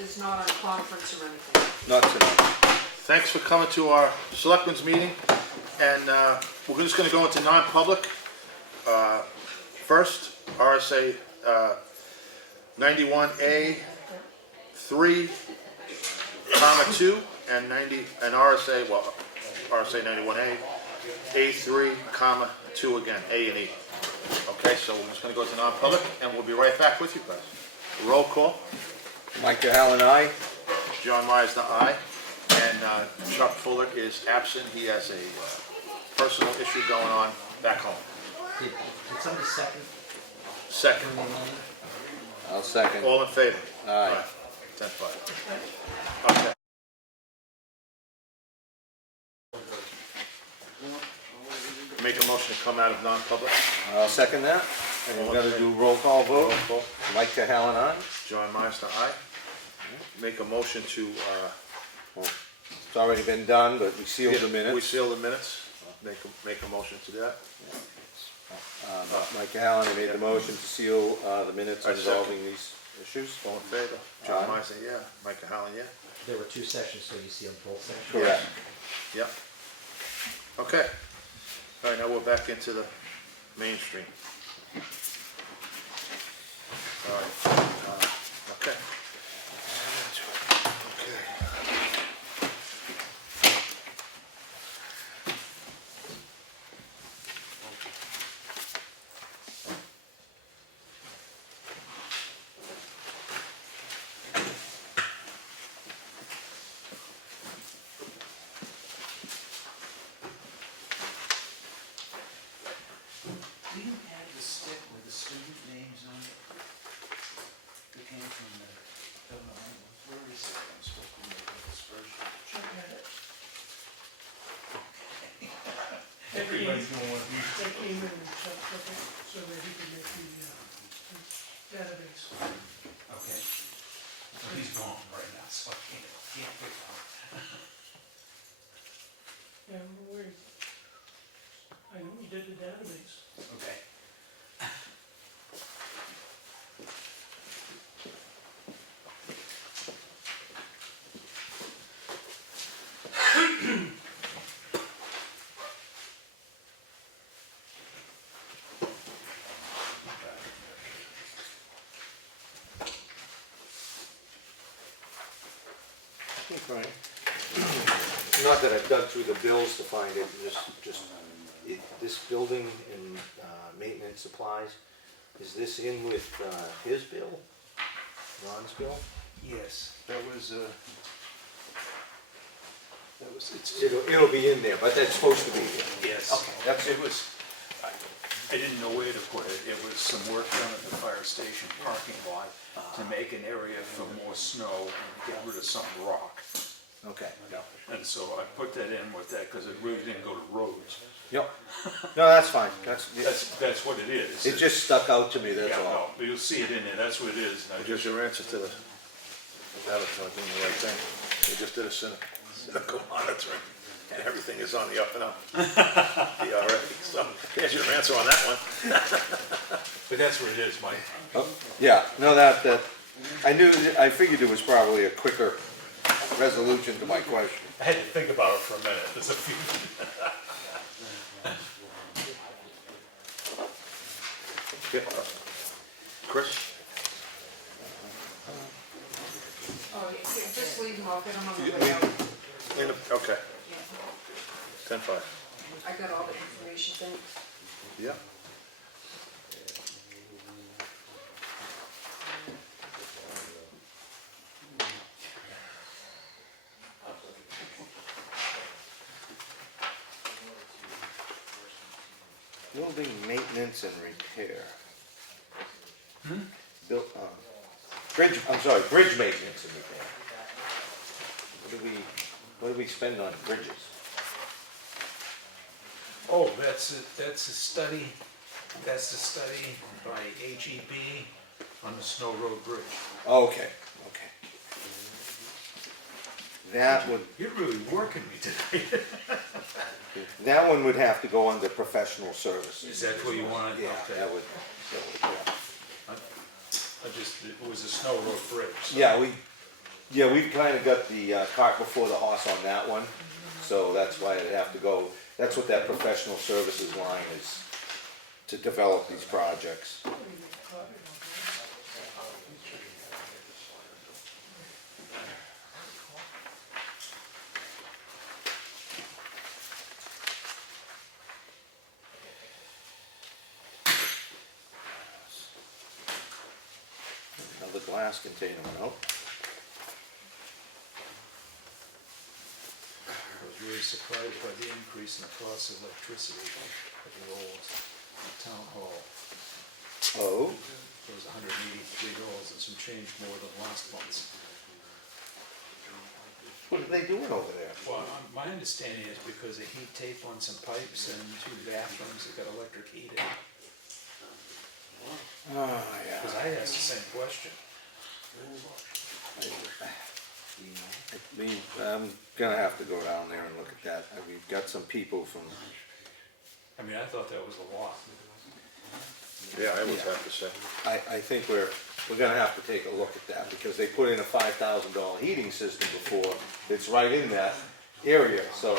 is not on conference or anything. Not tonight. Thanks for coming to our Selectmen's meeting, and we're just gonna go into non-public. First, RSA 91A 3, comma 2, and RSA 91A A3, comma 2 again, A and E. Okay, so we're just gonna go to non-public, and we'll be right back with you guys. Roll call. Mike Hallen, aye. John Myers, the aye. And Chuck Fuller is absent. He has a personal issue going on back home. Did somebody second? Second. I'll second. All in favor? Aye. 10-5. Okay. Make a motion to come out of non-public. I'll second that. And we're gonna do roll call vote. Roll call. Mike Hallen, aye. John Myers, the aye. Make a motion to... It's already been done, but we sealed the minutes. We seal the minutes. Make a motion to do that. Mike Hallen made the motion to seal the minutes I second. involving these issues. All in favor? John Aye. Myers, yeah. Micah Hallen, yeah. There were two sessions, so you sealed both sessions? Correct. Yep. Okay. All right, now we're back into the mainstream. All right. Okay. Okay. We didn't add the stick with the student names on it. That came from the, where is it? I'm supposed to make a spreadsheet. Check it. Everybody's gonna want these. That came in and checked with it so that he could make the database. Okay. Well, he's gone right now, so I can't pick on. Yeah, wait. I know he did the database. Okay. Okay. Not that I've dug through the bills to find it, this building and maintenance supplies, is this in with his bill? Ron's bill? Yes, that was, it's, It'll be in there, but that's supposed to be there. yes. That's It was, I didn't know where to put it. It was some work done at the fire station parking lot to make an area for more snow and get rid of some rock. Okay. And so I put that in with that because it really didn't go to roads. Yep. No, that's fine. That's what it is. It just stuck out to me, that's Yeah, all. no, but you'll see it in there. That's what it is. And I Here's just, your answer to the, that was doing the right thing. We just did a cynical monitoring, and everything is on the up and up. DRA, so here's your answer on that one. but that's what it is, Mike. Oh, yeah, no, I figured it was probably a quicker resolution to my question. I had to think about it for a minute. There's a few. Chris? Oh, yeah, just leave them, I'll get them on the way out. Okay. 10-5. I got all the information, thanks. Yeah. Building maintenance and repair. Bridge maintenance and repair. What do we spend on bridges? Oh, that's a study. That's the study by HEB on the Snow Road Bridge. Okay. That would, You're really working me tonight. that one would have to go under professional services. Is that what you want? Yeah, Okay. that would, yeah. It was a Snow Road Bridge. So. Yeah, Yeah, we've kinda got the cart before the horse on that one, so that's why I'd have to go, that's what that professional services line is, to develop these projects. Another glass container went out. I was really surprised by the increase in the cost of electricity at the old town hall. Oh, It was $183 and some change more than last month's. what are they doing over there? Well, my understanding is because they heat tape on some pipes and 2 bathrooms that got electric heating. Oh, yeah. Because I asked the same question. I'm gonna have to go down there and look at that. We've got some people from, I mean, I thought that was a lot. Yeah, I would have to say. I think we're gonna have to take a look at that, because they put in a $5,000 heating system before. It's right in that area, so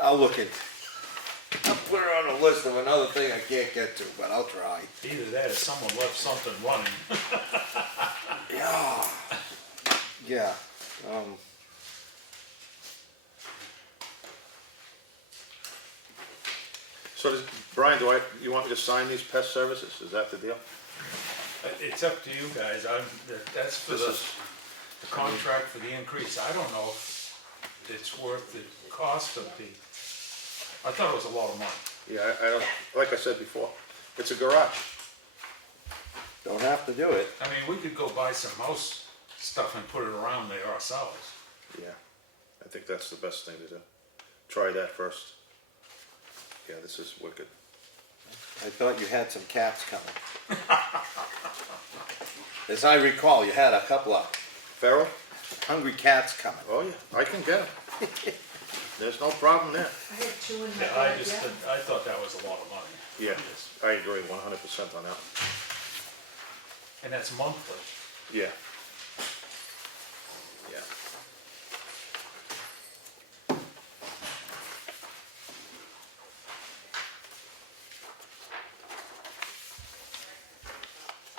I'll look at, I'll put it on a list of another thing I can't get to, but I'll try. Either that or someone left something running. Yeah. Yeah, So Brian, you want me to sign these pest services? Is that the deal? It's up to you guys. That's for This the is, contract for the increase. I don't know if it's worth the cost of the, I thought it was a lot of money. yeah, I don't, like I said before, it's a garage. don't have to do it. I mean, we could go buy some house stuff and put it around there ourselves. Yeah, I think that's the best thing to do. Try that first. Yeah, this is wicked. I thought you had some cats coming. As I recall, you had a couple of Farrell? hungry cats coming. Oh, yeah, I can get them. There's no problem there. I had 2 in my Yeah, bag, I thought that was a lot of money. Yeah, I agree 100% on that. And that's monthly. Yeah. Yeah.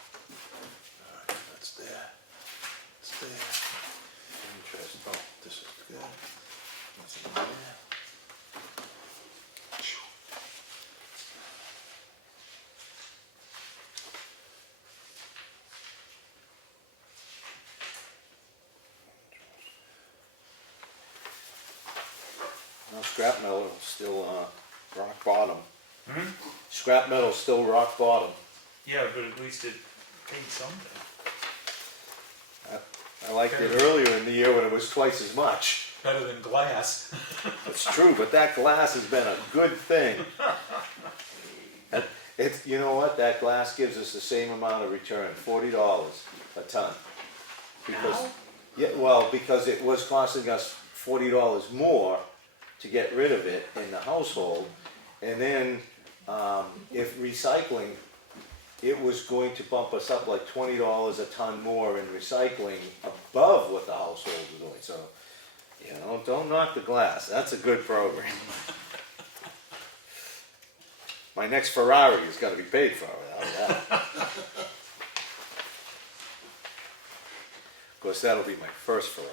Alright, that's there. It's there. Interesting. Oh, this is good. Nothing in there. Phew. No, scrap metal is still rock bottom. Scrap metal's still rock bottom. Yeah, but at least it paid something. I liked it earlier in the year when it was twice as much. Better than glass. It's true, but that glass has been a good thing. It's, you know what, that glass gives us the same amount of return, $40 a ton. Because, Now? yeah, well, because it was costing us $40 more to get rid of it in the household. And then, if recycling, it was going to bump us up like $20 a ton more in recycling above what the household was doing, so, you know, don't knock the glass, that's a good program. My next Ferrari is gonna be paid for without that. Of course, that'll be my first Ferrari.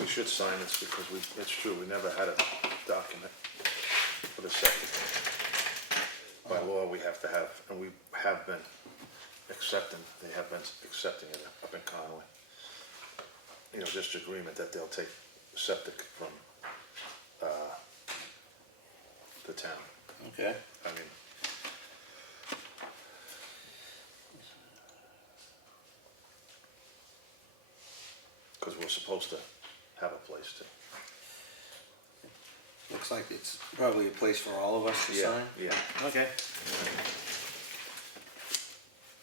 We should sign this because it's true, we never had a document. for the septic. By law, we have to have, and we have been accepting it up in Conway. You know, just agreement that they'll take septic from, the town. Okay. I mean, because we're supposed to have a place to. Looks like it's probably a place for all of us to sign. Yeah. Okay.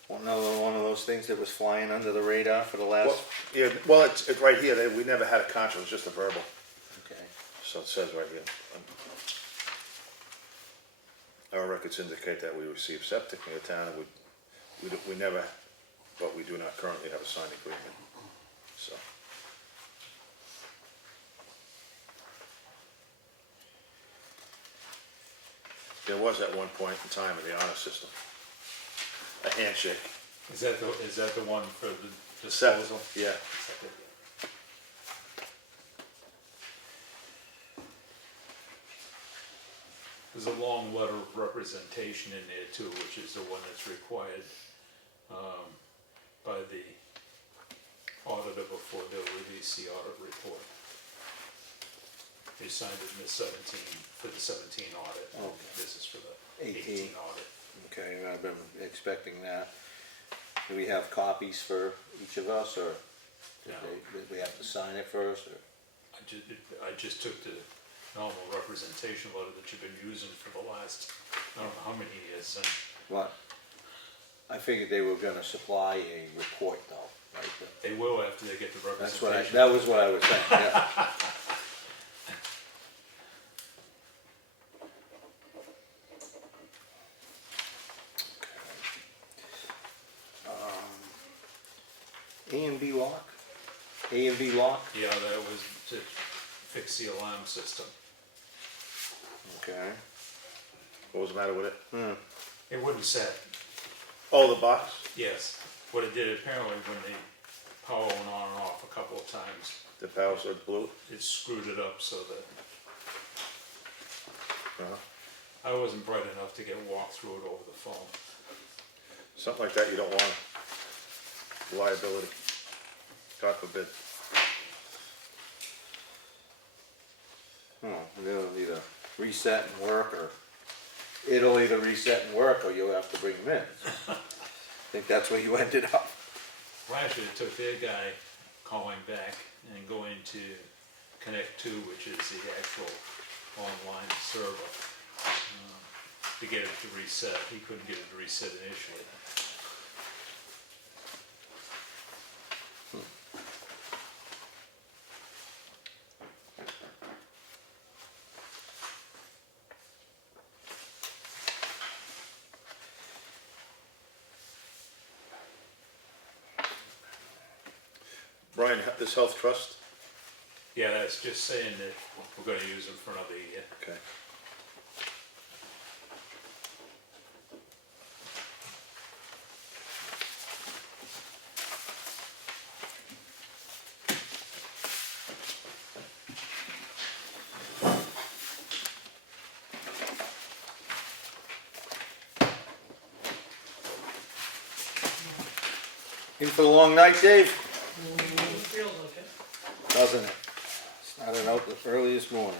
Another one of those things that was flying under the radar for the last. Well, yeah, well, it's right here, we never had a contract, it was just a verbal, Okay. so it says right here. Our records indicate that we received septic from the town, and we never, but we do not currently have a signed agreement, so. There was at one point in time in the honor system, a handshake. Is that the one for the Septic, disposal? yeah. There's a long letter of representation in there too, which is the one that's required by the auditor before they'll release the audit report. They signed it in the 17, for the 17 audit. Okay. This is for the 18. 18 audit. Okay, I've been expecting that. Do we have copies for each of us, or No. did we have to sign it first, or? I just took the normal representation letter that you've been using for the last, I don't know how many years, and What? I figured they were gonna supply a report though, right? they will after they get the That's representation. that was what I was saying, yeah. A and B lock? A and B lock? Yeah, that was to fix the alarm system. Okay. What was the matter with it? It wouldn't set. Oh, the box? Yes. What it did, apparently when the power went on and off a couple of times, The power switch blew? it screwed it up so that Uh-huh. I wasn't bright enough to get walked through it over the phone. Something like that you don't want. Liability. God forbid. They'll either reset and work, or it'll either reset and work, or you'll have to bring them in. I think that's where you ended up. Well, actually, it took their guy calling back and going to Connect 2, which is the actual online server, to get it to reset. He couldn't get it to reset initially. Brian, this health trust? Yeah, that's just saying that we're gonna use them for another year. Okay. In for the long night, Dave? Feels like it. Doesn't it? Started out the earliest morning.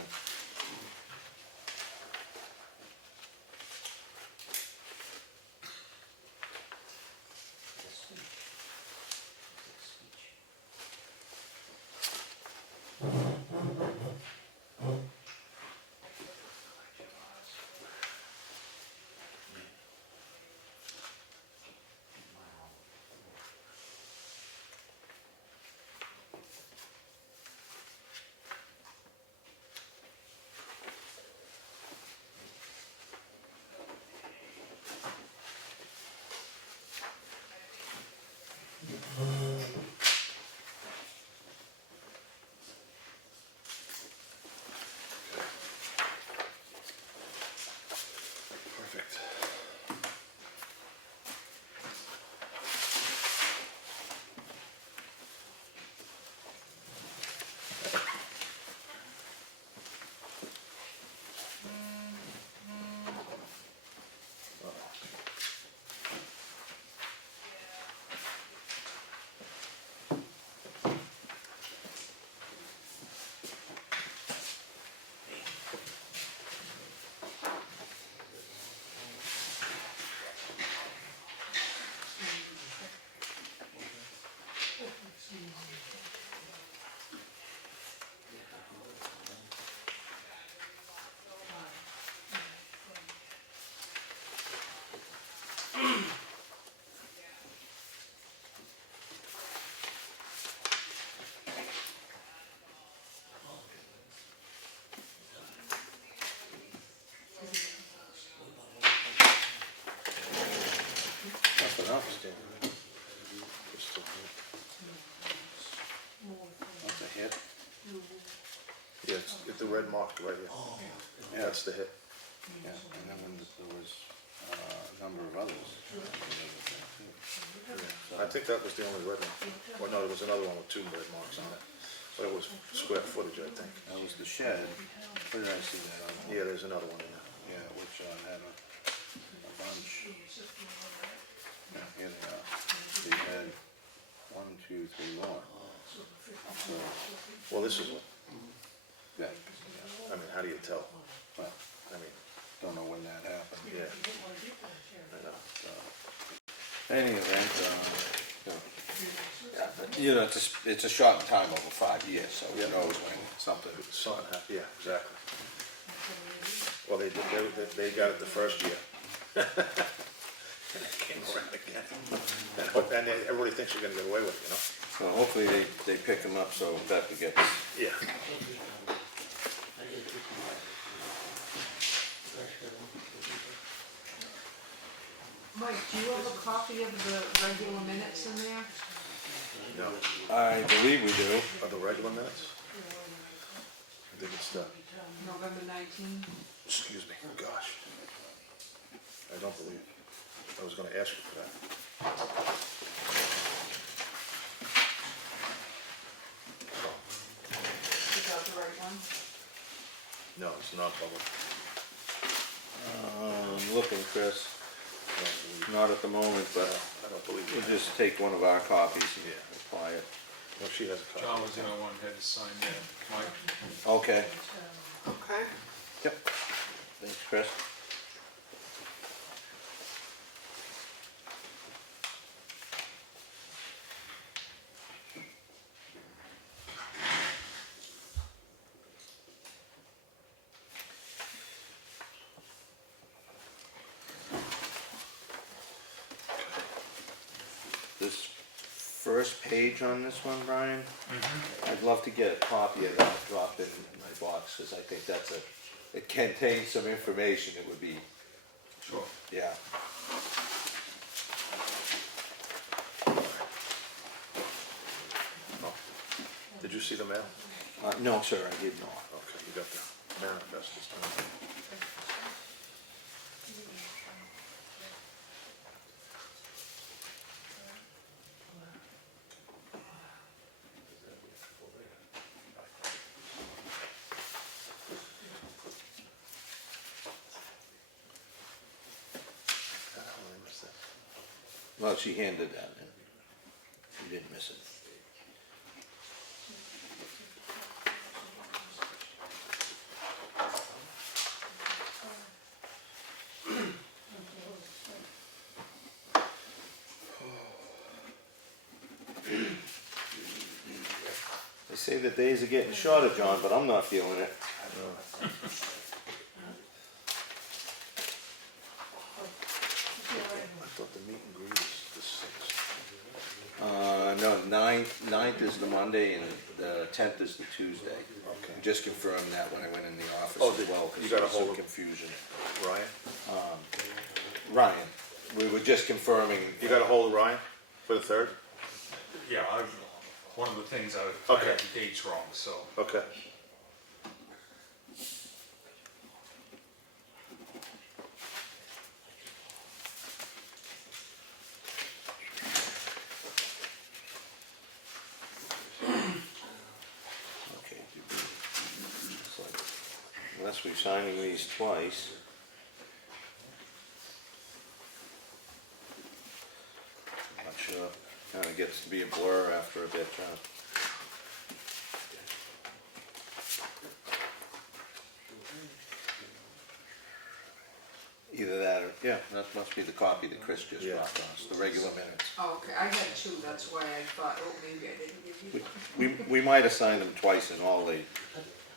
Outstanding. Just a minute. That's a hit. Yeah, it's the red mark right here. Yeah. That's the hit. Yeah, and then there was a number of others. I think that was the only red one. Well, no, there was another one with 2 red marks on it. But it was square footage, I think. That was the shed. Where did I see that on? Yeah, there's another one in there. Yeah, which had a bunch. Yeah, here they are. They had 1, 2, 3 more. So, Well, this is, yeah, I mean, how do you tell? well, I mean, don't know when that happened. yeah. I know. Any event, you know, it's a short time over 5 years, so who knows when something. Something happened, yeah, exactly. Well, they did, they got it the first year. And it came around again. And everybody thinks you're gonna get away with it, you know? So hopefully they pick them up so Becca gets. Yeah. Mike, do you have a copy of the regular minutes in there? No, I believe we do. are the regular minutes? I think it's the, November 19? excuse me, gosh. I don't believe, I was gonna ask you for that. Is that the right one? No, it's not public. Looking, Chris. I don't believe, Not at the moment, but I don't believe we'll it. just take one of our copies and Yeah. apply it. Well, she has a copy. John was the only one who had to sign that, Mike. Okay. Okay. Yep. Thanks, Chris. This first page on this one, Brian, I'd love to get a copy of that dropped in my box, because I think it contains some information. It would be, Sure. yeah. Oh. Did you see the mail? No, sir, I did not. Okay, you got the manifest this time. How the hell did I miss that? Well, she handed that in. You didn't miss it. They say the days are getting shorter, John, but I'm not feeling it. I thought the meet and greet was the 6th. No, ninth is the Monday and the 10th is the Tuesday. Okay. Just confirmed that when I went in the office Oh, as did- well, because you there got a was some hold of- confusion. Ryan? Ryan, we were just confirming. You got a hold of Ryan for the 3rd? Yeah, one of the things I Okay. had the dates wrong, so. Okay. Okay, it's like, unless we're signing these twice. Not sure, kinda gets to be a blur after a bit, John. Either that or, yeah, that must be the copy that Chris just Yeah. dropped us, the regular minutes. Oh, okay, I had 2, that's why I thought, oh, maybe I didn't give you one. We might have signed them twice in all the,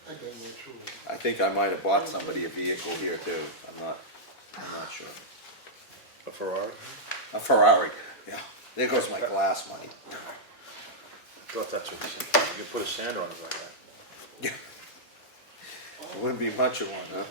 I got one too. I think I might have bought somebody a vehicle here too, I'm not sure. A Ferrari? A Ferrari, yeah, there goes my glass money. I thought that's what you said. You could put a sander on it like that. Yeah. It wouldn't be much of one, huh?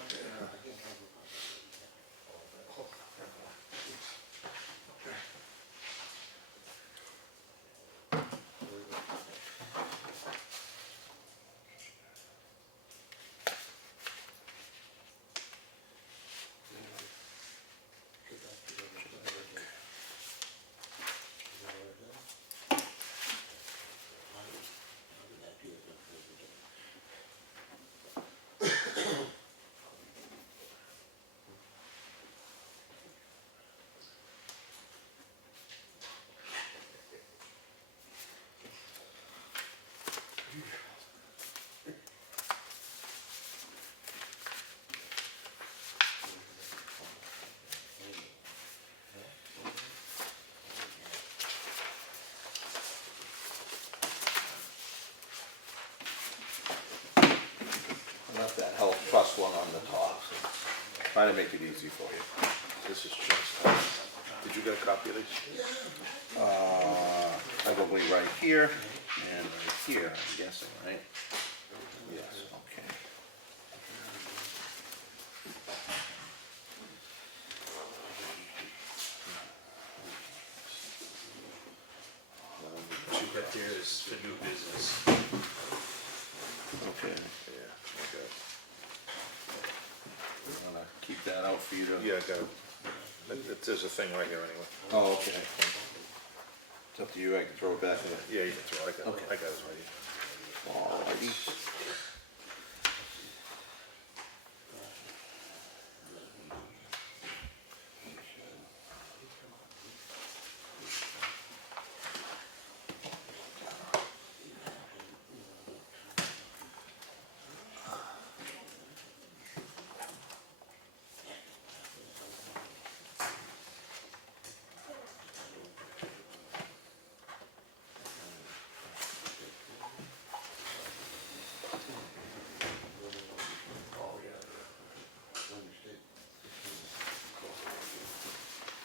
Try to make it easy for you. This is just, did you get a copy of these? Probably right here and right here, I'm guessing, right? Yes, okay. What you got there is for new business. Okay. Yeah, okay. Wanna keep that out for you to? Yeah, I got it. There's a thing right here anyway. Oh, okay. It's up to you, I can throw it back in. Yeah, you can throw it, Okay. I got it right here. Alrighty.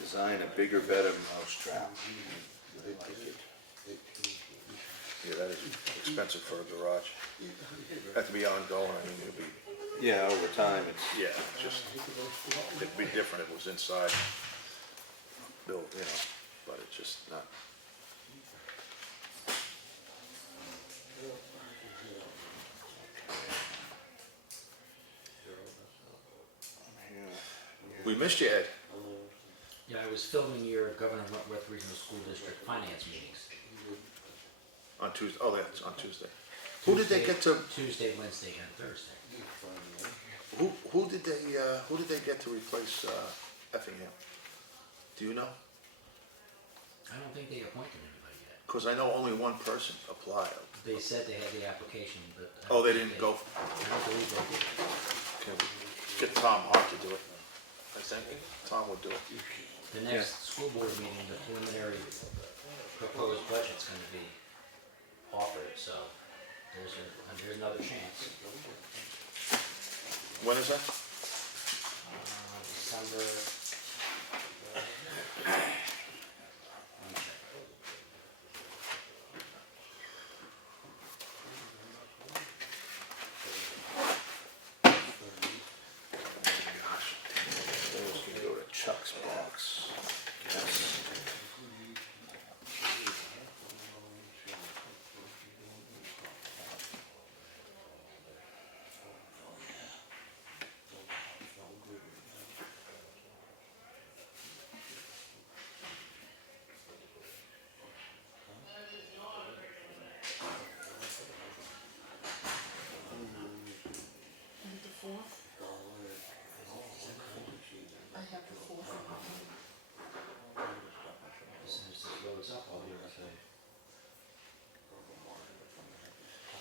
Design a bigger, better mousetrap. I like it. Yeah, that is expensive for a garage. Have to be ongoing, I mean, it'd be, Yeah, over time, it's, yeah, just, it'd be different if it was inside built, you know, but it's just not. We missed you, Ed. Yeah, I was filming your Governor Wentworth Regional School District finance meetings. On Tuesday, oh, that's on Tuesday. Who did they get to, Tuesday, Wednesday, and Thursday. who did they get to replace, Effingham? Do you know? I don't think they appointed anybody yet. Cause I know only one person applied. They said they had the application, but. I Oh, don't they think didn't go, I don't believe they did. can we get Tom Hart to do it? I think Tom would do it. The next school board meeting, the preliminary proposed budget's gonna be offered, so there's another chance. When is that? December. those can go to Chuck's box. Yes. And the fourth? I have the fourth on my phone. As soon as this loads up, I'll be able to.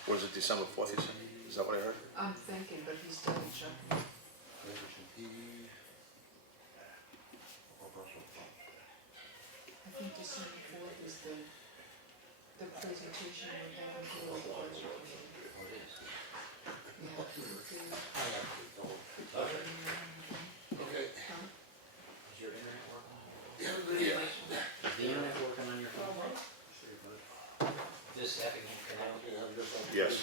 What is it, December 4th, you said? Is that what I heard? I'm thinking, but he's double checking. I think December fourth is the presentation we have in the budget. Oh, it is. Yeah. Is your internet working? Is the internet working on your phone? This Effingham Canal? Yes.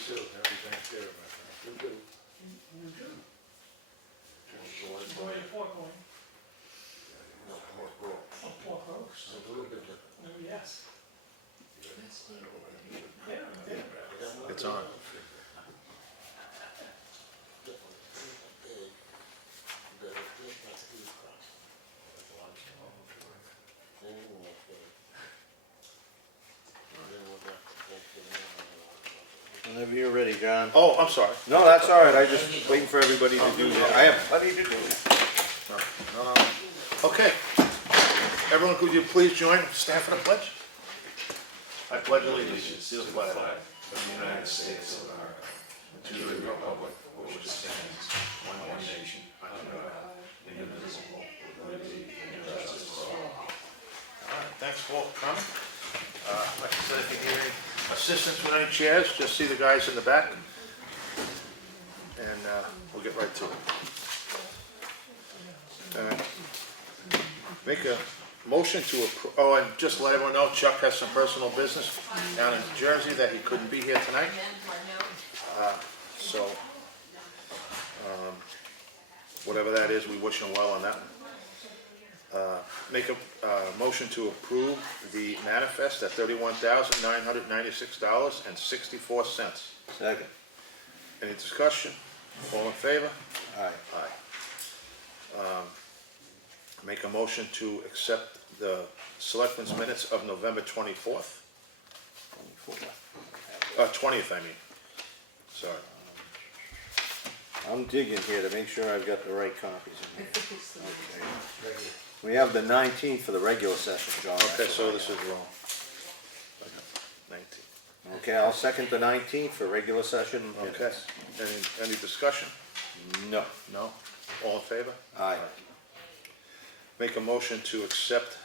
Go ahead, Pork Loin. Oh, Pork roast. Oh, yes. Let's do it. Yeah. It's on. Whenever you're ready, John. Oh, I'm sorry. No, that's all right, I just waiting for everybody to do that. I have plenty to do. Okay. Everyone, could you please join, stand for the pledge? I pledge allegiance to the flag of the United States of America, to the republic for which it stands, one nation, under God, indivisible, with liberty and justice for all. All right, thanks for coming. Like I said, if you need any assistance with any chairs, just see the guys in the back. And we'll get right to it. Make a motion to approve, oh, and just let everyone know, Chuck has some personal business down in Jersey that he couldn't be here tonight. So, whatever that is, we wish him well on that one. Make a motion to approve the manifest at $31,996.64. Second. Any discussion? All in favor? Aye. Aye. Make a motion to accept the selectmen's minutes of November 24th, 20th, I mean. Sorry. I'm digging here to make sure I've got the right copies I in here. think it's the, Regular. We have the 19th for the regular session, John. Okay, so this is wrong. 19. Okay, I'll second the 19th for regular session. Okay. Any discussion? No. No? All in favor? Aye. Make a motion to accept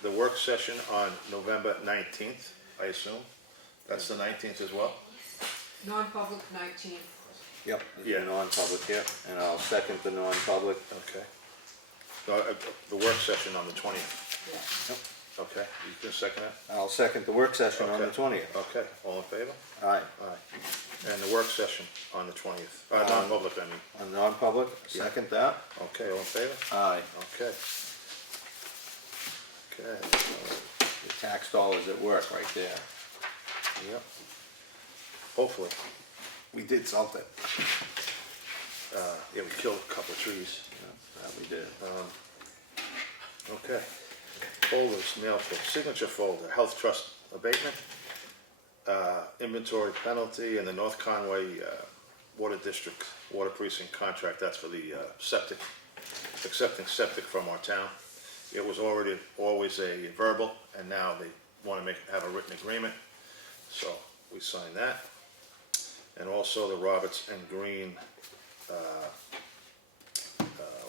the work session on November 19th, I assume? That's the 19th as well? non-public 19th. Yep, Yeah. the non-public here, and I'll second the non-public. Okay. The work session on the 20th, Yeah. okay? You can second that? I'll second the work session on the Okay. 20th. Okay, all in favor? Aye. Aye. And the work session on the 20th, non-public, I mean. On non-public, Yeah. second that. Okay, all in favor? Aye. Okay. Okay, The tax dollars at work right there. yep. Hopefully, We did something. yeah, we killed a couple of trees. Yeah, that we did. Okay. Folders, mail kit, signature folder, health trust abatement, inventory penalty, and the North Conway Water District Water Precinct contract. That's for the septic, accepting septic from our town. It was always a verbal, and now they want to have a written agreement. So we signed that. And also the Roberts and Green, what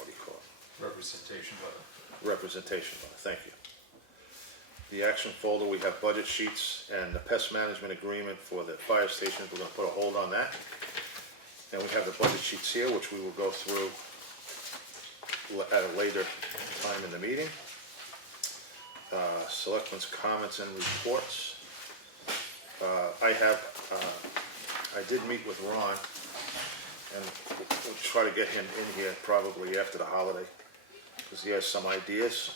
do you call it? Representation button. Representation button, thank you. The action folder, we have budget sheets and the pest management agreement for the fire station. We're gonna put a hold on that. And we have the budget sheets here, which we will go through at a later time in the meeting. Selectmen's comments and reports. I did meet with Ron, and we'll try to get him in here probably after the holiday, because he has some ideas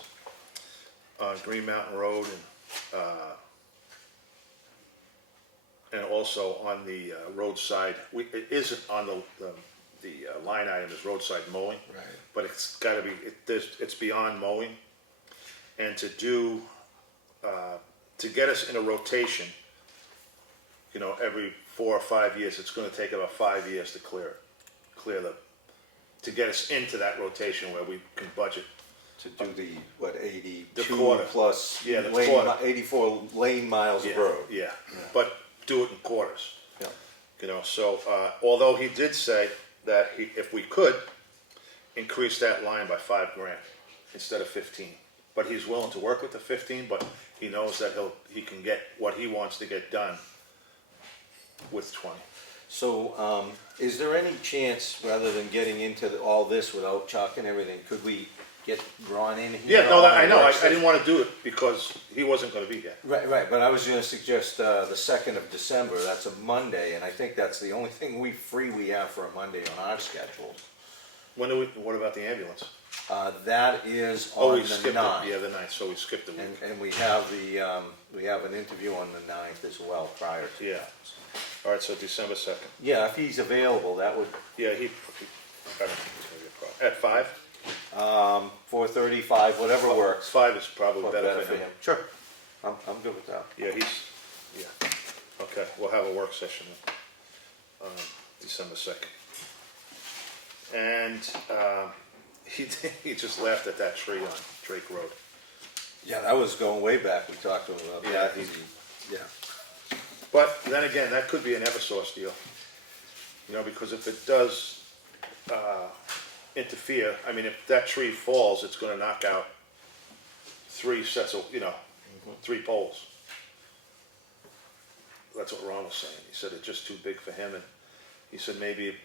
on Green Mountain Road and also on the roadside. It isn't on the line item is roadside mowing. Right. But it's gotta be, it's beyond mowing. And to get us in a rotation, you know, every 4 or 5 years, it's gonna take about 5 years to to get us into that rotation where we can budget. To do the, what, 82 quarter. plus Yeah, the lane quarter. 84 lane miles of road. Yeah, but do it in quarters. Yeah. You know, so, although he did say that if we could, increase that line by $5,000 instead of 15. But he's willing to work with the 15, but he knows that he can get what he wants to get done with 20. So, is there any chance, rather than getting into all this without Chuck and everything, could we get Ron in here? Yeah, no, I know, I Work session? didn't wanna do it because he wasn't gonna be here. Right, but I was gonna suggest, the 2nd of December, that's a Monday, and I think that's the only thing we have for a Monday on our schedule. What about the ambulance? That is Oh, on we the skipped it, 9th. yeah, the 9th, so we skipped the week. And we have we have an interview on the 9th as well, prior to. Yeah. All right, so December 2nd. Yeah, if he's available, that would, Yeah, I don't think it's gonna be a problem. At 5? 4:35, whatever works. 5 is probably better for him. Sure, I'm good with that. Yeah, okay, we'll have a work session December 2nd. And he just laughed at that tree on Drake Road. Yeah, that was going way back, we talked to him about Yeah, that. Yeah, But then again, that could be an Eversource deal. You know, because if it does interfere, I mean, if that tree falls, it's gonna knock out 3 sets of, 3 poles. That's what Ron was saying. He said it's just too big for him, and he said maybe,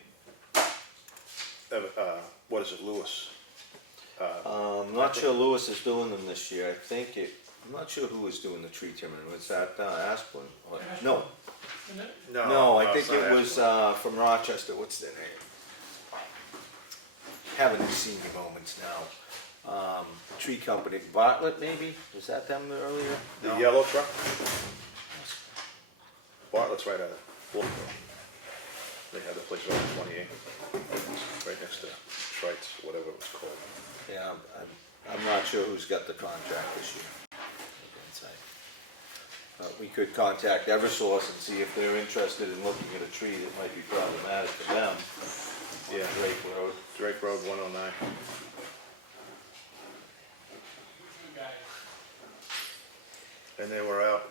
what is it, Lewis? I'm not sure Lewis is doing them this year, I'm not sure who was doing the tree trimming, was that Asplin? No, And that, no, I think it's not it was, Ashland. from Rochester, what's their name? Having these senior moments now. Tree company, Bartlett maybe, was that them earlier? The No? yellow truck? Bartlett's right out of Wolfville. They had the place right on 28, right next to Trites, whatever it was called. Yeah, I'm not sure who's got the contract this year. I can't say. We could contact Eversource and see if they're interested in looking at a tree that might be problematic for them. Yeah. On Drake Road. Drake Road 109. And they were out,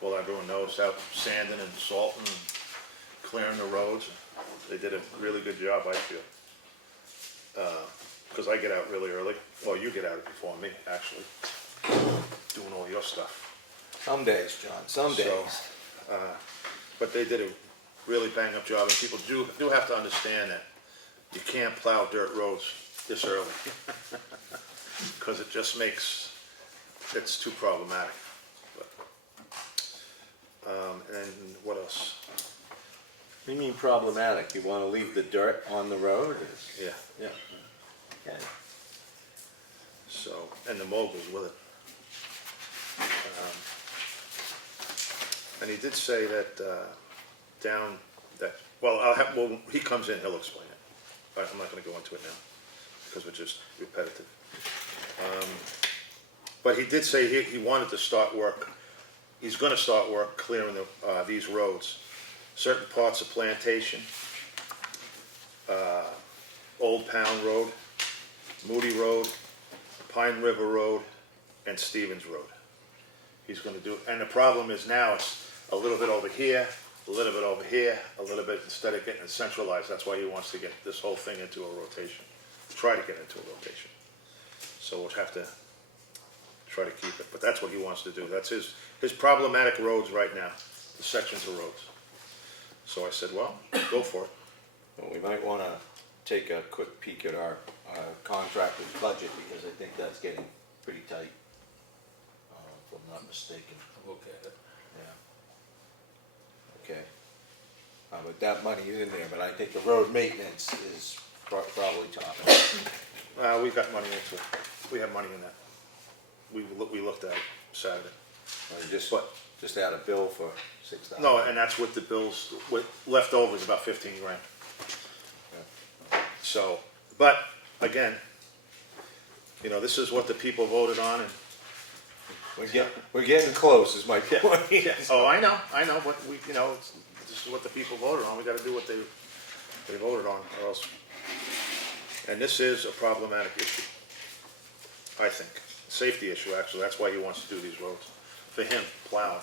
well, everyone knows, out sanding and salting and clearing the roads. They did a really good job, I feel. Because I get out really early. Well, you get out before me, actually, doing all your stuff. Some days, John, some days. So, but they did a really bang-up job, and people do have to understand that you can't plow dirt roads this early. Because it just makes, it's too problematic. And what else? What do you mean problematic? You wanna leave the dirt on the road? Yeah, Yeah. Okay. so, and the moguls with it. And he did say that, down that, well, he comes in, he'll explain it. But I'm not gonna go into it now, because we're just repetitive. But he did say he wanted to start work, he's gonna start work clearing these roads. Certain parts of Plantation, Old Pound Road, Moody Road, Pine River Road, and Stevens Road. He's gonna do, and the problem is now it's a little bit over here, a little bit over here, a little bit, instead of getting it centralized. That's why he wants to get this whole thing into a rotation, try to get into a rotation. So we'll have to try to keep it, but that's what he wants to do. That's his problematic roads right now, the sections of roads. So I said, well, go for it. Well, we might wanna take a quick peek at our contractor's budget, because I think that's getting pretty tight, if I'm not mistaken. Look at it. Yeah. Okay. But that money is in there, but I think the road maintenance is probably top. We got money into it. We have money in that. We looked at it Saturday. Just add a bill for $6,000. No, and that's with the bills, with leftovers, about 15 grand. So, but again, you know, this is what the people voted on, and We're getting close, is my point. oh, I know, but this is what the people voted on. We got to do what they voted on, or else. And this is a problematic issue, I think, safety issue actually. That's why he wants to do these roads for him plowing.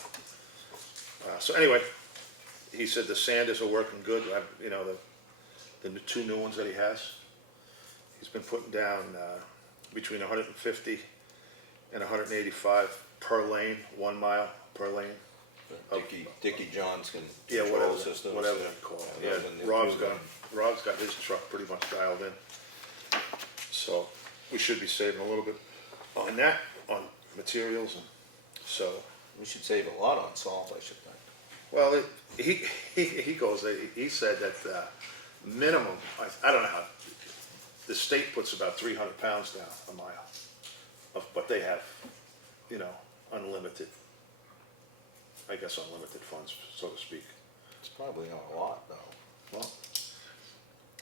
So anyway, he said the sanders are working good. The two new ones that he has. He's been putting down between 150 and 185 per lane, 1 mile per lane. Dickie John's can Yeah, control whatever, systems. whatever you call it. Yeah, Rob's got his truck pretty much dialed in. So we should be saving a little bit on that, on materials, and so. We should save a lot on salt, I should think. Well, he said that minimum, I don't know how, the state puts about 300 pounds down a mile, but they have, unlimited, I guess unlimited funds, so to speak. It's probably not a lot, though. Well,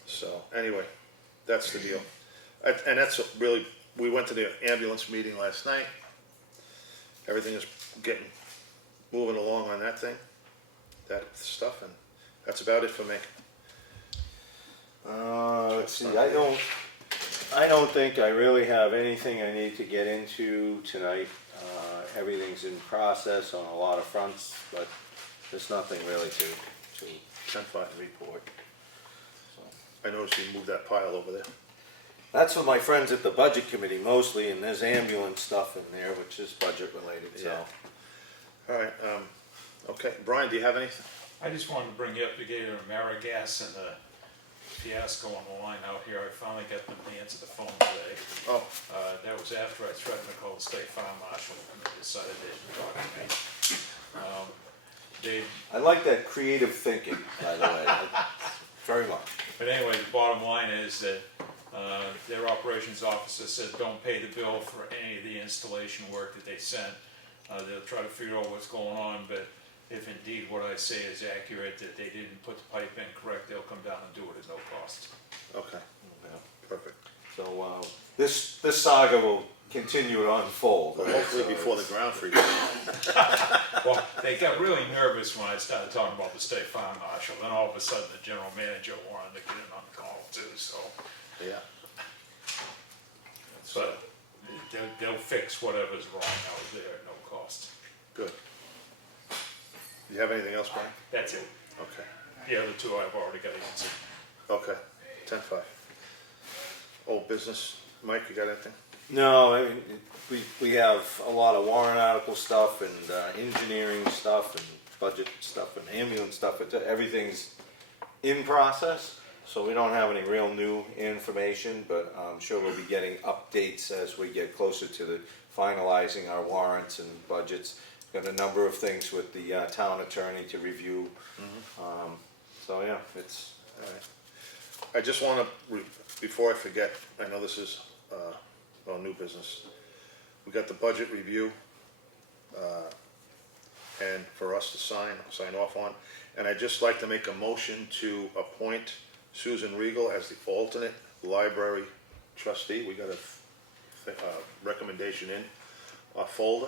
so anyway, that's the deal. And that's really, we went to the ambulance meeting last night. Everything is moving along on that thing, that stuff, and that's about it for me. Let's see, I don't think I really have anything I need to get into tonight. Everything's in process on a lot of fronts, but there's nothing really to 10-5. report. So. I noticed you moved that pile over there. That's for my friends at the budget committee mostly, and there's ambulance stuff in there, which is budget related, so. Yeah. All right, okay, Brian, do you have anything? I just wanted to bring you up to get AmeriGas and the fiasco on the line out here. I finally got them to answer the phone today. Oh, that was after I threatened to call the state fire marshal, and they decided they'd talk to me. They, I like that creative thinking, by the way, very much. but anyway, the bottom line is that their operations officer said, don't pay the bill for any of the installation work that they sent. They'll try to figure out what's going on, but if indeed what I say is accurate, that they didn't put the pipe in correct, they'll come down and do it at no cost. Okay, Yeah. perfect. So, this saga will continue to unfold. Well, right? hopefully So before the it's- ground freezes. Well, they got really nervous when I started talking about the state fire marshal, then all of a sudden the general manager wanted to get in on the call too, so. Yeah. But they'll fix whatever's wrong out there at no cost. Good. You have anything else, Brian? That's it. Okay, The other two I've already got answered. okay, 10-5. Old business, Mike, you got anything? No, I mean, we have a lot of warrant article stuff and engineering stuff and budget stuff and ambulance stuff. Everything's in process, so we don't have any real new information, but I'm sure we'll be getting updates as we get closer to the finalizing our warrants and budgets. Got a number of things with the town attorney to review. So yeah, it's, All right. I just want to, before I forget, I know this is, well, new business. We got the budget review, and for us to sign off on. And I'd just like to make a motion to appoint Susan Regal as the alternate library trustee. We got a recommendation in our folder.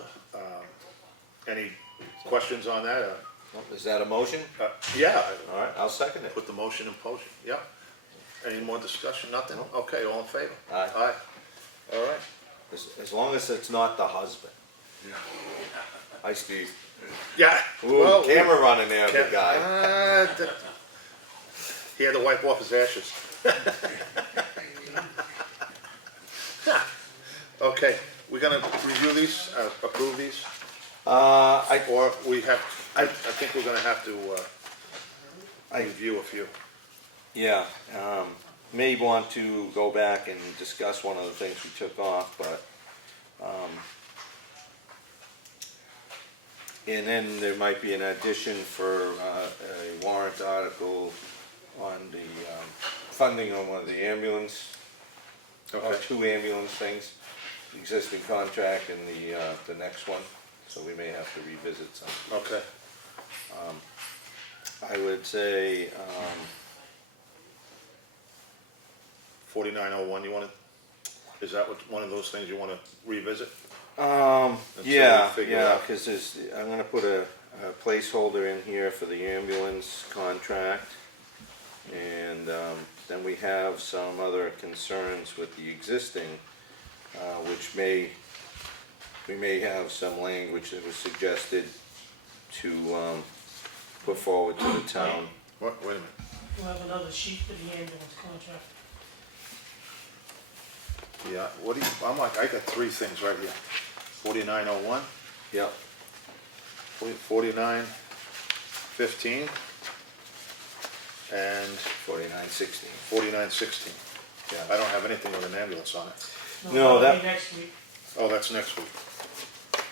Any questions on that? is that a motion? Yeah, All right, I'll second it. put the motion in motion, yeah. Any more discussion, nothing? Okay, all in favor? Aye. Aye, all right. As long as it's not the husband. Hi, Steve. Yeah, Ooh, well, camera running there, big guy. he had to wipe off his ashes. Okay, we're gonna review these, approve these, or we have, I think we're gonna have to, review a few. Yeah, may want to go back and discuss one of the things we took off, but, and then there might be an addition for, a warrant article on the, funding on one of the ambulance, or Okay, two ambulance things, the existing contract and the next one, so we may have to revisit some. okay, I would say, 4901, you wanna, is that what, one of those things you wanna revisit? Yeah, Until we figure yeah, out- because I'm gonna put a placeholder in here for the ambulance contract. And then we have some other concerns with the existing, which we may have some language that was suggested to put forward to the town. What, wait a minute, We'll have another sheet for the ambulance contract. yeah, what do you, I'm like, I got three things right here. 4901, Yeah, 4915, and 4916, 4916. I yeah. don't have anything with an ambulance on it. No, that'll be that- next week. Oh, that's next week.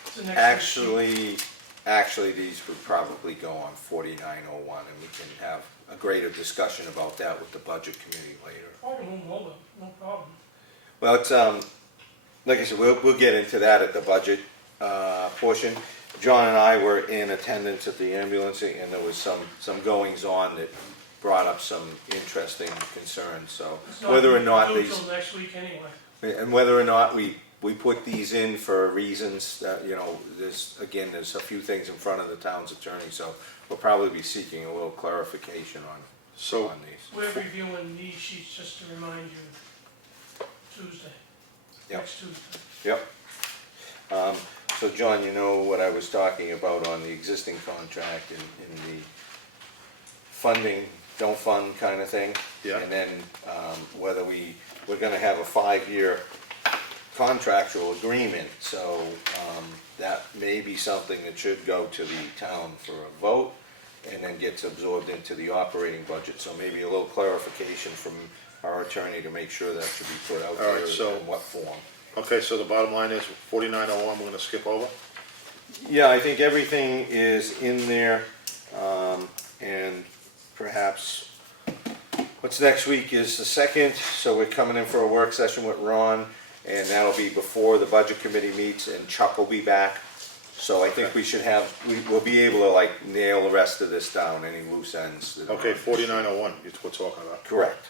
It's the next week's sheet. Actually, these would probably go on 4901, and we can have a greater discussion about that with the budget committee later. I can move over, no problem. Well, it's, like I said, we'll get into that at the budget, portion. John and I were in attendance at the ambulance, and there was some goings on that brought up some interesting concerns, so It's not whether or not due these, till next week anyway. and whether or not we put these in for reasons, you know, there's a few things in front of the town's attorney, so we'll probably be seeking a little clarification on So, these. We're reviewing these sheets, just to remind you, Tuesday, Yep. next Tuesday. Yep. So John, you know what I was talking about on the existing contract in the funding, don't fund kind of thing? Yeah. And then whether we're gonna have a 5-year contractual agreement, so that may be something that should go to the town for a vote and then gets absorbed into the operating budget, so maybe a little clarification from our attorney to make sure that should be put out All right, there so- in what form. Okay, so the bottom line is 4901, we're gonna skip over? Yeah, I think everything is in there, and perhaps, what's next week is the 2nd, so we're coming in for a work session with Ron, and that'll be before the budget committee meets, and Chuck will be back. So I think we should have, we'll be able to like nail the rest of this down, any loose ends. that are- Okay, 4901, we're talking about. Correct.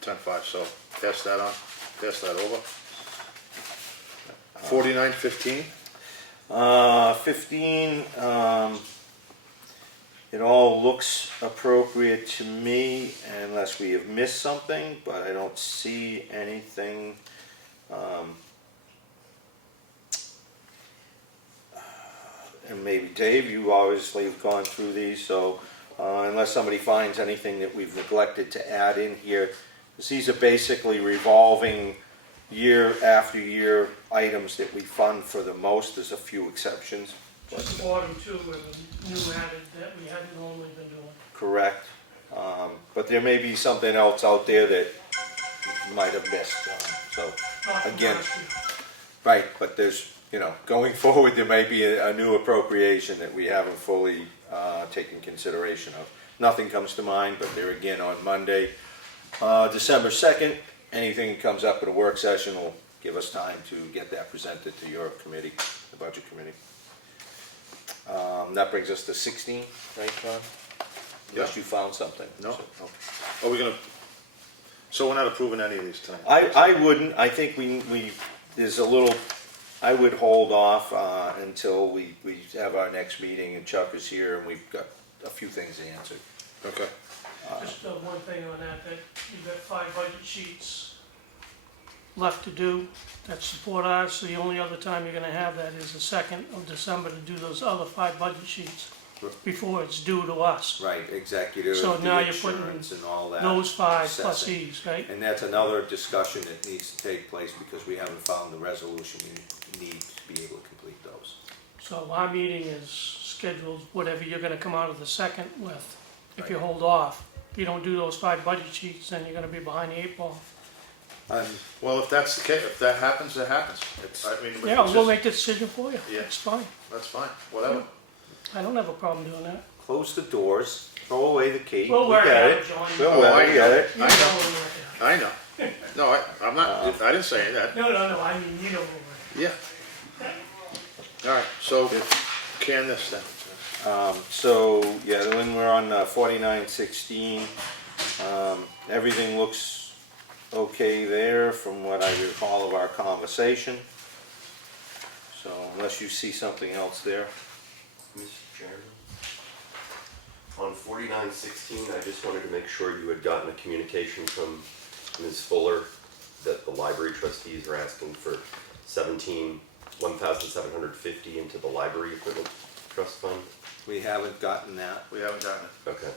10-5, so pass that on, pass that over. 4915, 15, it all looks appropriate to me unless we have missed something, but I don't see anything. And maybe Dave, you obviously have gone through these, so unless somebody finds anything that we've neglected to add in here, 'cause these are basically revolving year after year items that we fund for the most. There's a few exceptions. Just the bottom two were the new added that we hadn't normally been doing. Correct. But there may be something else out there that you might have missed, so, Not from Again. last year. right, but there's, going forward, there may be a new appropriation that we haven't fully taken consideration of. Nothing comes to mind, but there again on Monday, December 2nd, anything that comes up at a work session will give us time to get that presented to your committee, the budget committee. That brings us to 16, right, John? Unless Yeah. you found something. No. So, okay. are we gonna, so we're not approving any of these tonight? I wouldn't, I think there's a little, I would hold off until we have our next meeting and Chuck is here and we've got a few things answered. Okay, Just one thing on that you've got 5 budget sheets left to do that support ours, so the only other time you're gonna have that is the 2nd of December to do those other 5 budget sheets before it's due to us. Right, executive, So the now you're putting insurance and all that. Those 5 plus assessing. these, right? And that's another discussion that needs to take place because we haven't found the resolution you need to be able to complete those. So our meeting is scheduled, whatever you're gonna come out of the 2nd with. If you hold off, if you don't do those 5 budget sheets, then you're gonna be behind the 8 ball. well, if that's the case, if that happens, it happens. I mean, Yeah, it's we'll just- make the decision for you. Yeah. It's fine. that's fine, whatever. I don't have a problem doing that. Close the doors, throw away the key. We'll We work it get out, John. We'll Oh, work I it, get it. You know we'll work it out. I know. No, I'm not, I didn't say that. No, I mean, you know we'll work it Yeah. All right, so can this then. So, yeah, when we're on 4916, everything looks okay there from what I recall of our conversation. So unless you see something else there. Mr. Chairman? On 4916, I just wanted to make sure you had gotten a communication from Ms. Fuller that the library trustees are asking for $1,750 into the library equipment trust fund. We haven't gotten that. We haven't gotten it. Okay.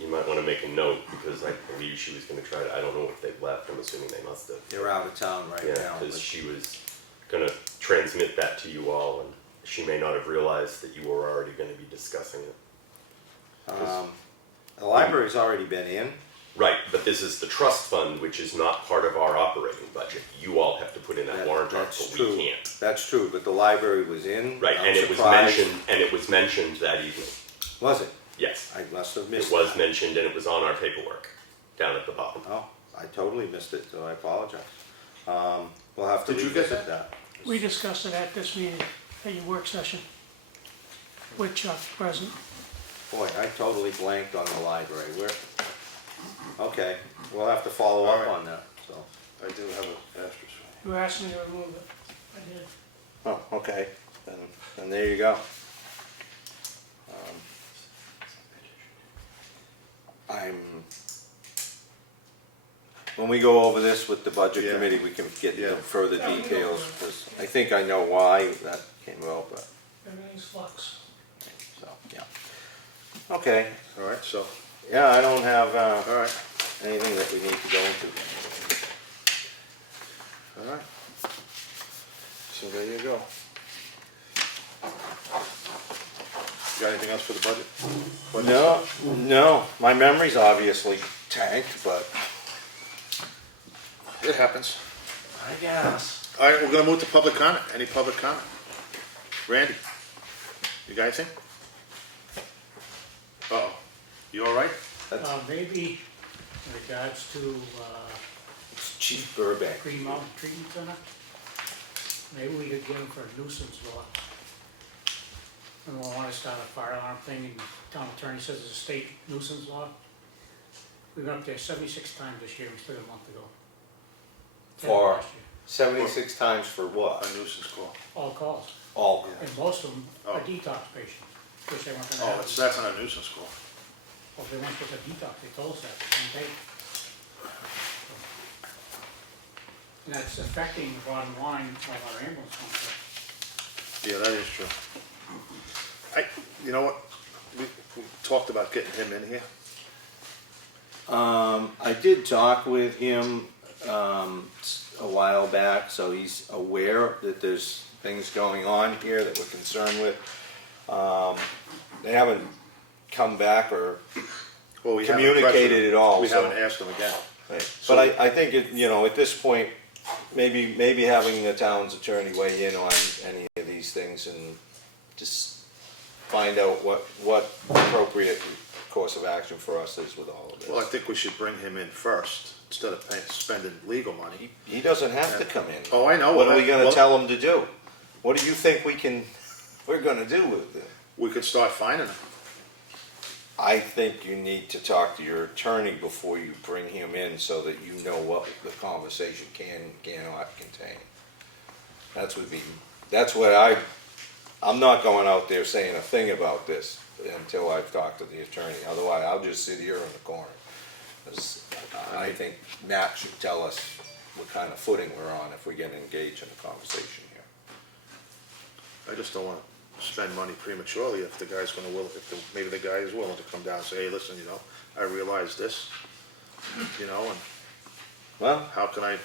You might want to make a note because I believe she was going to try to, I don't know if they've left, I'm assuming they must have. They're out of town right Yeah, now. because but- she was going to transmit that to you all and she may not have realized that you were already going to be discussing it. The library's already been in. Right, but this is the trust fund, which is not part of our operating budget. You all have to put in that warrant That's article, we true. can't. That's true, but the library was in. Right, I'm and it was surprised. mentioned that evening. Was it? Yes, I must have it missed was that. mentioned and it was on our paperwork, down at the bottom. Oh, I totally missed it, so I apologize. We'll have to Did you get revisit that? that. We discussed it at this meeting, at your work session, with Chuck present. Boy, I totally blanked on the library. Okay, we'll have to follow up on that, so. I do have an asterisk. You asked me to remove it. I did. Oh, okay, then there you go. When we go over this with the budget Yeah. committee, we can get Yeah. into further Yeah, we can go details, over it. because I think I know why that came about, but, Everything's flux. so, yeah. Okay, All right, so, yeah, I don't have, all right, anything that we need to go into. all right. So there you go. You got anything else for the budget? No, my memory's obviously tanked, but It happens. I guess. All right, we're gonna move to public comment. Any public comment? Randy, you got anything? Uh-oh, you all right? Maybe in regards to, It's Chief Burbank. Green Mountain Treatment Center, maybe we could get them for a nuisance law. And we'll wanna start a fire alarm thing, and town attorney says it's a state nuisance law. We went up there 76 times this year, we still got a month to go. 10 For last year. 76 times for what? A nuisance call. All calls, All. and most of them Oh. are detox patients, which they weren't gonna Oh, have. that's not a nuisance call. Well, they weren't supposed to detox, they told us that, on tape. And that's affecting the bottom line of our ambulance contract. Yeah, that is true. You know what? We talked about getting him in here. I did talk with him a while back, so he's aware that there's things going on here that we're concerned with. They haven't come back or Well, we haven't communicated pressured him. at all. We so- haven't asked him again. But I think, at this point, maybe having the town's attorney weigh in on any of these things and just find out what appropriate course of action for us is with all of this. Well, I think we should bring him in first, instead of spending legal money. He doesn't have to come in. Oh, I know. What are we gonna Well, tell him to do? What do you think we're gonna do with it? We could start finding him. I think you need to talk to your attorney before you bring him in so that you know what the conversation cannot contain. I'm not going out there saying a thing about this until I've talked to the attorney. Otherwise, I'll just sit here in the corner. 'Cause I think Matt should tell us what kind of footing we're on if we get engaged in a conversation here. I just don't wanna spend money prematurely if the guy's maybe the guy is willing to come down and say, hey, listen, I realize this, and Well, how can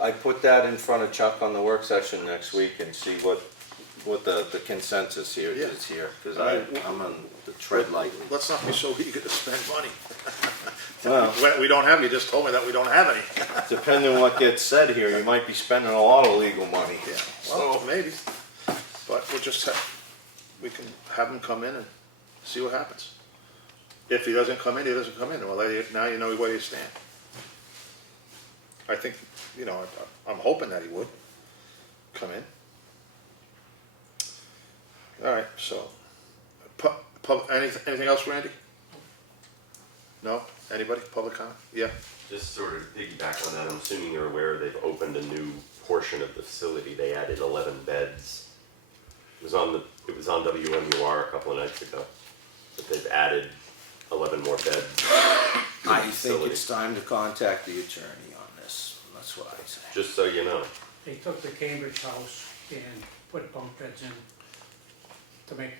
I put that in front of Chuck on the work session next week and see what the consensus here Yeah. is here, because Right. I'm on the tread lightly. let's not be so eager to spend money. Well, We don't have, you just told me that we don't have any. depending on what gets said here, you might be spending a lot of legal money. Yeah, well, maybe, but we can have him come in and see what happens. If he doesn't come in, he doesn't come in, well, now you know where you stand. I think, I'm hoping that he would come in. All right, so, anything else, Randy? No? Anybody? Public comment? Yeah? Just sort of piggyback on that, I'm assuming you're aware they've opened a new portion of the facility. They added 11 beds. It was on WMUR a couple of nights ago, but they've added 11 more beds. I think it's time to contact the attorney on this, that's what I say. Just so you know. They took the Cambridge house and put bunk beds in to make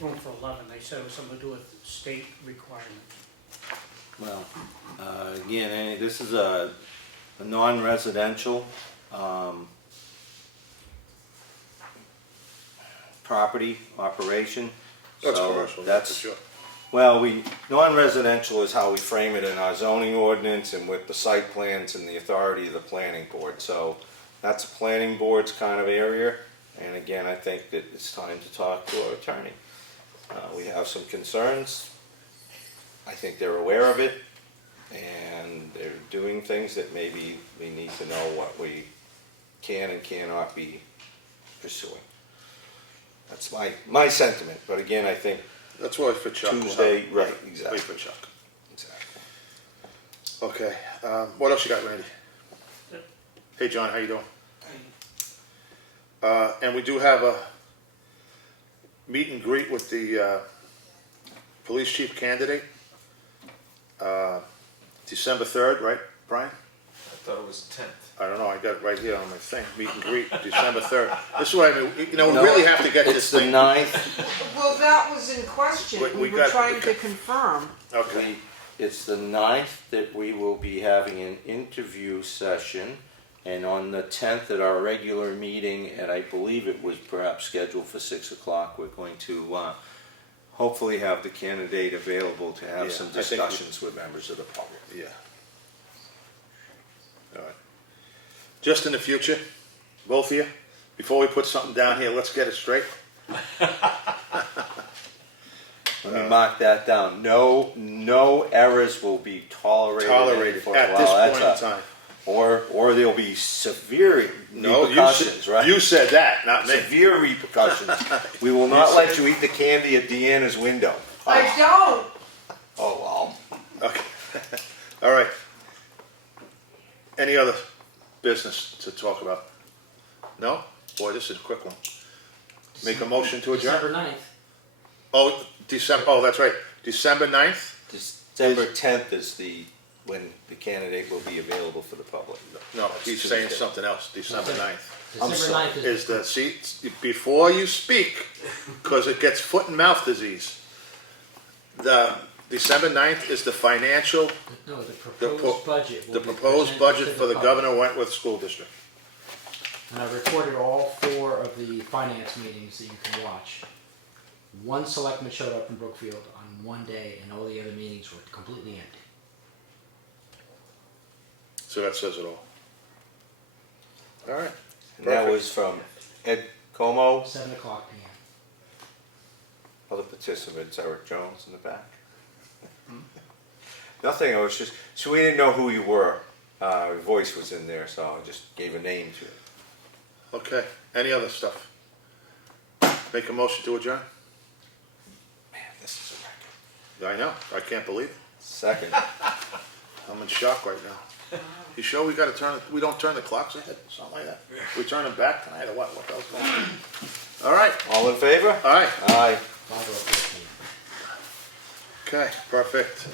room for 11. They said it was something to do with state requirements. Well, again, this is a non-residential, property operation. That's So commercial, that's- for sure. Well, non-residential is how we frame it in our zoning ordinance and with the site plans and the authority of the planning board. So that's a planning board's kind of area. And again, I think that it's time to talk to our attorney. We have some concerns. I think they're aware of it. And they're doing things that maybe we need to know what we can and cannot be pursuing. That's my sentiment. But again, I think That's why for Chuck. Tuesday, right, Wait exactly. for Chuck. Exactly. Okay, what else you got, Randy? Yep. Hey, John, how you doing? And we do have a meet and greet with the police chief candidate, December 3rd, right, Brian? I thought it was 10th. I don't know, I got it right here on my thing, meet and greet, December 3rd. This is what I mean, we really have to get this It's the thing. 9th. Well, that was in question, We we were got- trying to confirm. Okay, It's the 9th that we will be having an interview session. And on the 10th at our regular meeting, and I believe it was perhaps scheduled for 6 o'clock, we're going to hopefully have the candidate available to have Yeah, some I think we- discussions with members of the public. yeah. All right. Just in the future, both of you, before we put something down here, let's get it straight. Let me mark that down. No errors will be tolerated. Tolerated for- at well, this that's point in a- time. Or there'll be severe No, repercussions, right? you said that, not me. Severe repercussions. We will not let you eat the candy at Deanna's window. I don't. Oh, Okay, all right. Any other business to talk about? No? Boy, this is a quick one. Make a motion to adjourn? December 9th. Oh, that's right, December 9th? well. December 10th is when the candidate will be available for the public. No, That's he's saying Tuesday. something else, December 9th. I'm December sorry. 9th is. Is the, see, before you speak, because it gets foot and mouth disease. The December 9th is the financial, No, the pro- proposed budget will the be proposed presented budget to for the public. Governor Wentworth School District. And I recorded all 4 of the finance meetings that you can watch. One selectman showed up from Brookfield on one day, and all the other meetings were completely empty. So that says it all. All right. And that Perfect. was from Ed Comeau. 7 o'clock p.m. Other participants, Eric Jones in the back. Nothing, I was just, so we didn't know who you were. Your voice was in there, so I just gave a name to it. Okay, any other stuff? Make a motion to adjourn? Man, this is a record. I know, I can't believe it. Second. I'm in shock right now. You sure we gotta we don't turn the clocks ahead, something like that? We turn them back tonight or what? What the hell's going on? All right, All in favor? all right, Aye. 5:14. okay, perfect.